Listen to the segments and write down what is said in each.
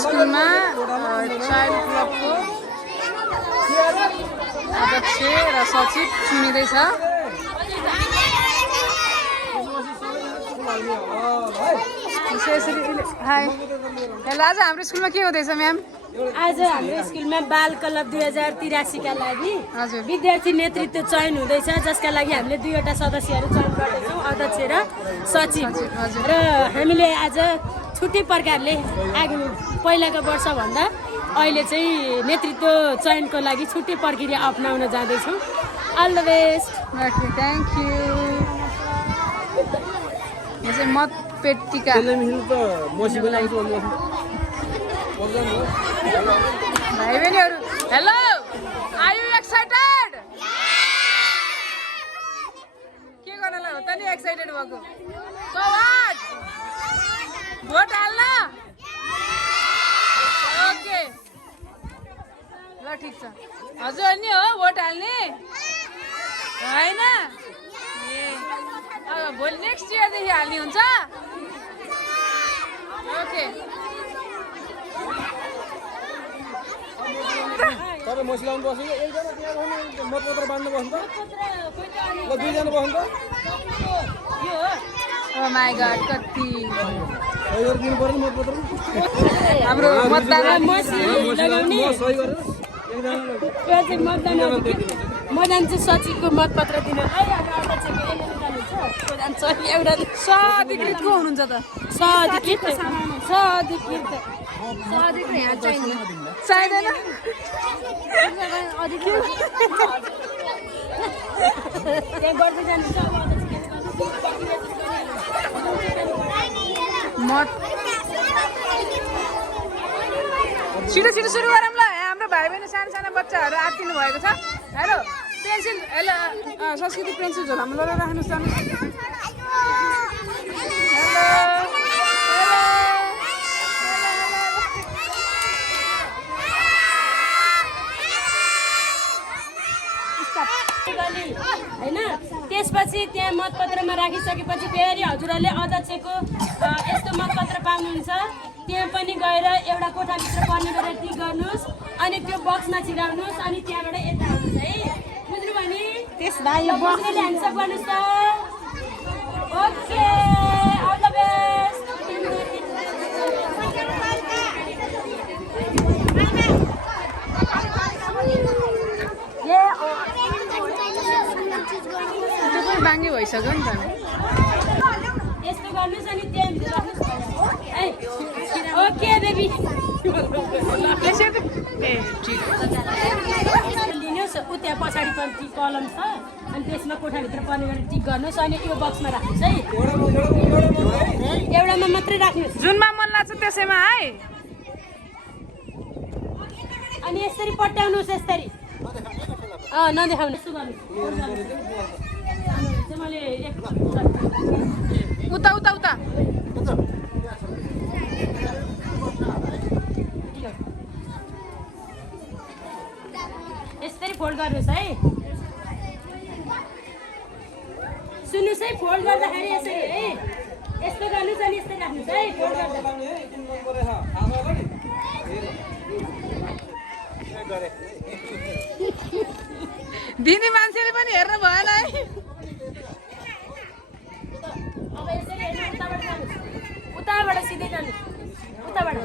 स्कुलमा चाइल्ड क्लबको अध्यक्ष र सचिव चुनिँदैछ। हाई हेलो, आज हाम्रो स्कुलमा के हुँदैछ म्याम? आज हाम्रो स्कुलमा बाल क्लब 2083 का लागि हजुर विद्यार्थी नेतृत्व चयन हुँदैछ, जसका लागि हामीले 2वटा सदस्यहरू चयन गर्दैछौँ, अध्यक्ष र सचिव। र हामीले आज छुट्टै प्रकारले पहिलाको वर्षभन्दा अहिले चाहिँ नेतृत्व चयनको लागि छुट्टै प्रक्रिया अपनाउन जाँदैछौँ। All the best. Okay, thank you. यो चाहिँ मतपेटिका भाइ बहिनीहरू, हेलो, आर यु एक्साइटेड? के गर्नलाई हो त नि एक्साइटेड भएको? So what? भोट हाल्न? ओके ल, ठिक छ। हजुर नि हो भोट हाल्ने होइन? ए अब भोलि नेक्स्ट इयरदेखि हाल्ने हुन्छ? ओके। तपाईँ मसिलाउनु बस्नु, एकजना त्यहाँ रहनु, मतपत्र बाँड्नु बस्नु त, ल 2जना बस्नु त। ओ माई गॉड, कति सही गरेर दिनु पर्यो नि मतपत्र। हाम्रो मतदान म जान्छु सचिवको मतपत्र दिन। अधिकृत को हुनुहुन्छ त? चाहिँदैन? छिटो छिटो सुरु गरौँ ल। हाम्रो भाइ बहिनी सानो सानो बच्चाहरू आत्तिनु भएको छ। हेलो, पेन्सिल, हेलो संस्कृति पेन्सिल झोलामा लगेर राख्नुहोस्। होइन, त्यसपछि त्यहाँ मतपत्रमा राखिसकेपछि फेरि हजुरहरूले अध्यक्षको यस्तो मतपत्र पाउनुहुन्छ, त्यहाँ पनि गएर एउटा कोठाभित्र पर्ने गरेर टिक गर्नुहोस्, अनि त्यो बक्समा छिराउनुहोस्, अनि त्यहाँबाट यता आउनुहोस् है। बुझ्नु भयो नि? त्यसलाई बक्सले ह्यान्डसप गर्नुहोस् त। Okay, all the best. त्यो पनि बाङ्गे भइसक्यो नि त। यस्तो गर्नुहोस् अनि त्यहाँभित्र राख्नुहोस्। ओके बेबी, लिनुहोस्। ऊ त्यहाँ पछाडिपट्टि कलम छ, अनि त्यसमा कोठाभित्र पर्ने गरेर टिक गर्नुहोस्, अनि यो बक्समा राख्नुहोस् है। एउटामा मात्रै राख्नुहोस्, जुनमा मन लाग्छ त्यसैमा है। अनि यसरी पट्याउनुहोस्, यसरी नदेखाउनु। यसो गर्नुहोस्। मैले उता उता उता यसरी फोल्ड गर्नुहोस् है। सुन्नुहोस् है, फोल्ड गर्दाखेरि यसरी है, यस्तो गर्नुहोस् अनि यस्तै राख्नुहोस् है। फोल्ड गर्दा दिने मान्छेले पनि हेर्नु भएन है। अब यसरी हेर्नु, उताबाट जानुहोस्, उताबाट सिधै जानुहोस्, उताबाट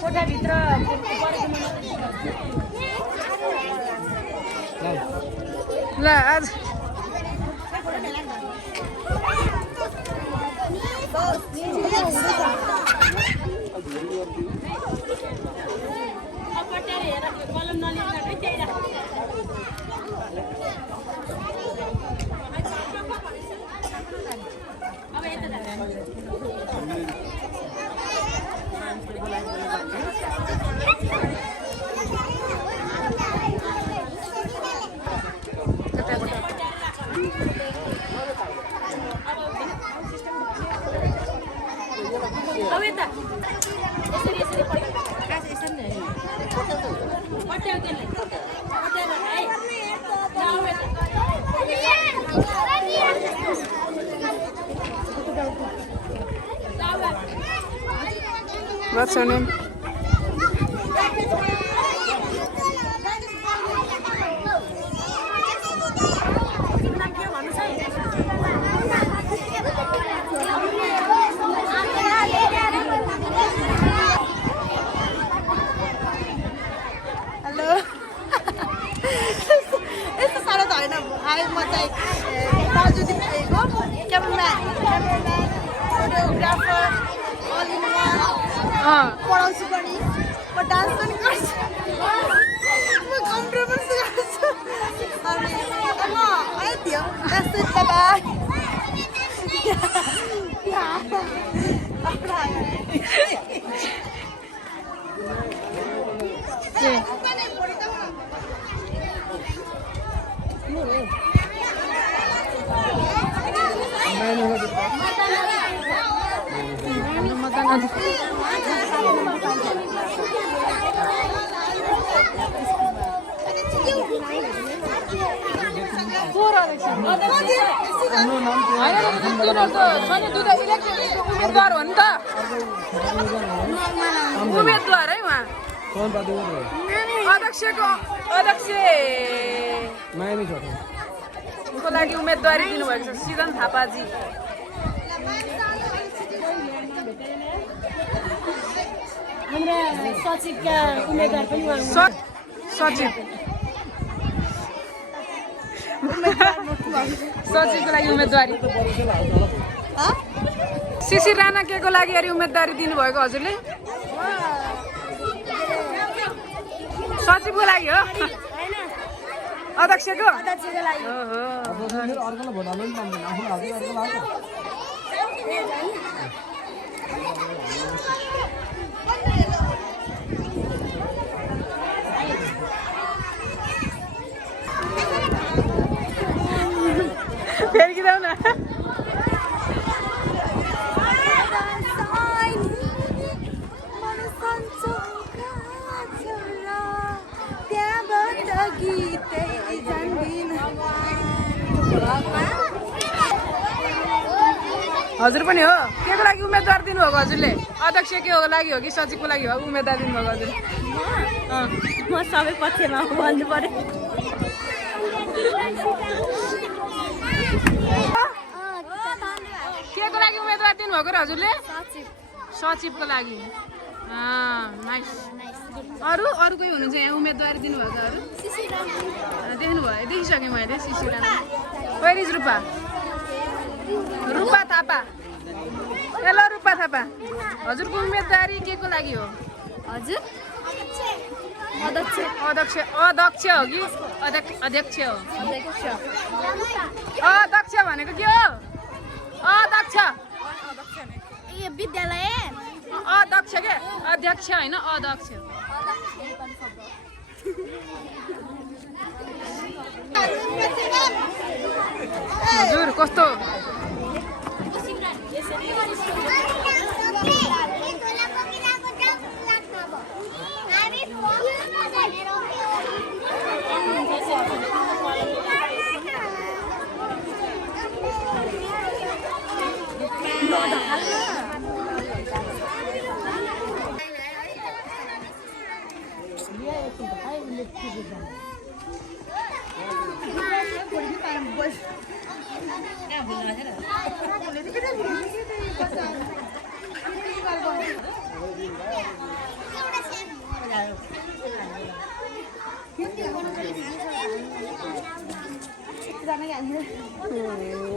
कोठाभित्र ल आज कलम नलिएर त्यही राख्नु। अब यता अब यता यसरी यसरी पट्याउ त्यसलाई। What's your name? हेलो यस्तो साह्रो त होइन म चाहिँ दार्जिलिङ गएको cameraman photographer all in one पढाउँछु पनि म डान्स पनि गर्छु म कम्प्युटर पनि सिकाउँछु अनि म आइदियो यस्तै उम्मेदवार हो नि त उम्मेदवार है उहाँ अध्यक्षको लागि उम्मेदवारी दिनुभएको छ सिजन थापाजी। हाम्रा सचिवका उम्मेदवार पनि उहाँ सचिव सचिवको लागि उम्मेदवारी शिशिर राणा के को लागि अरे उम्मेदवारी दिनुभएको हजुरले? सचिवको लागि हो अध्यक्षको? फर्किदेऊ न। हजुर पनि हो के को लागि उम्मेदवार दिनुभएको हजुरले? अध्यक्ष के को लागि हो कि सचिवको लागि हो उम्मेदवार दिनुभएको हजुर? म सबै पक्षमा भन्नु पर्यो। के को लागि उम्मेदवार दिनुभएको र हजुरले? सचिवको लागि। नाइस। अरू अरू कोही हुनुहुन्छ यहाँ उम्मेदवारी दिनुभएको? अरू देख्नुभयो? देखिसकेँ मैले Shishir Rana. Where is Rupa? Rupa Thapa. Hello Rupa Thapa, हजुरको उम्मेदवारी के को लागि हो? हजुर अध्यक्ष अध्यक्ष हो कि अध्यक्ष हो? अध्यक्ष भनेको के हो? अध्यक्ष विद्यालय अध्यक्ष के अध्यक्ष होइन अध्यक्ष। हजुर कस्तो?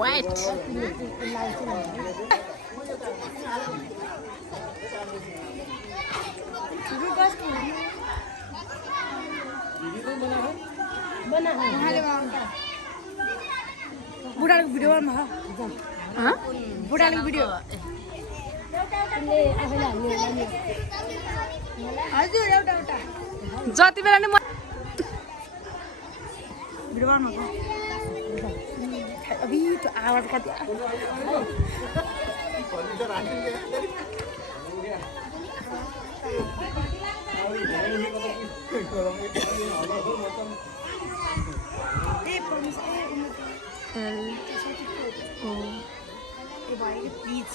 White. बुढाको भिडियो बुढाको भिडियो हजुर एउटा एउटा जति बेला नि म भिडियो बनाउनु अभी तो आवाज का दिया प्लीज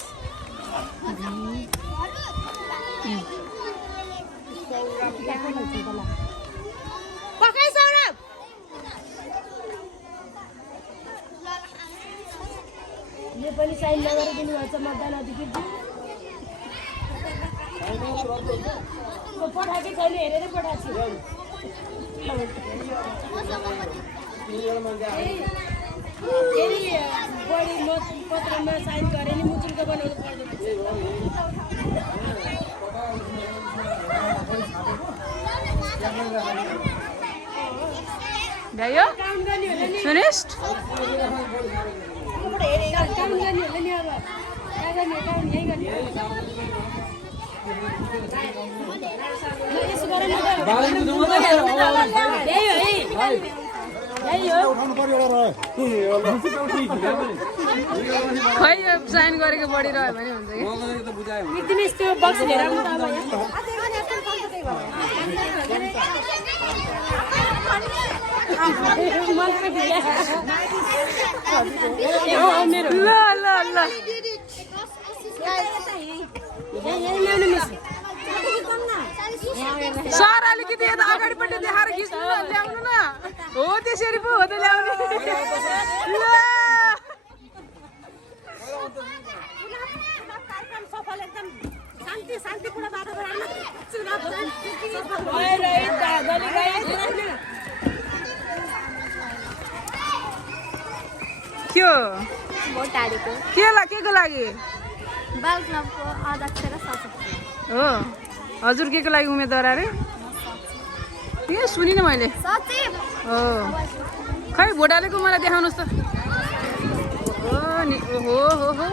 पनि साइन नगरिदिनु भएछ मतदान अधिकृत पठाएकै छैन हेरेरै पठाएको छु फेरि बढी मतपत्रमा साइन गरे नि मुचुल्को बनाउनु पर्दैन भ्यायो फिनिस्ड काउन्ट गर्ने होला नि अब कहाँ गर्ने काउन्ट यहीँ गर्ने यसो गर न यही हो खै यो साइन गरेको बढिरह्यो भने हुन्छ कि एकदमै यस्तो बक्स लिएर आउनु त अब मेरो ल ल ल सर अलिकति यता अगाडिपट्टि देखाएर खिच्नु न ल्याउनु न हो त्यसरी पो हो त ल्याउने ल के हो के को लागि बाल क्लबको अध्यक्ष र सचिव हो हजुर के को लागि उम्मेदवार अरे ए सुनिनँ मैले सचिव हो खै भोट हालेको मलाई देखाउनुहोस् त ओहो हो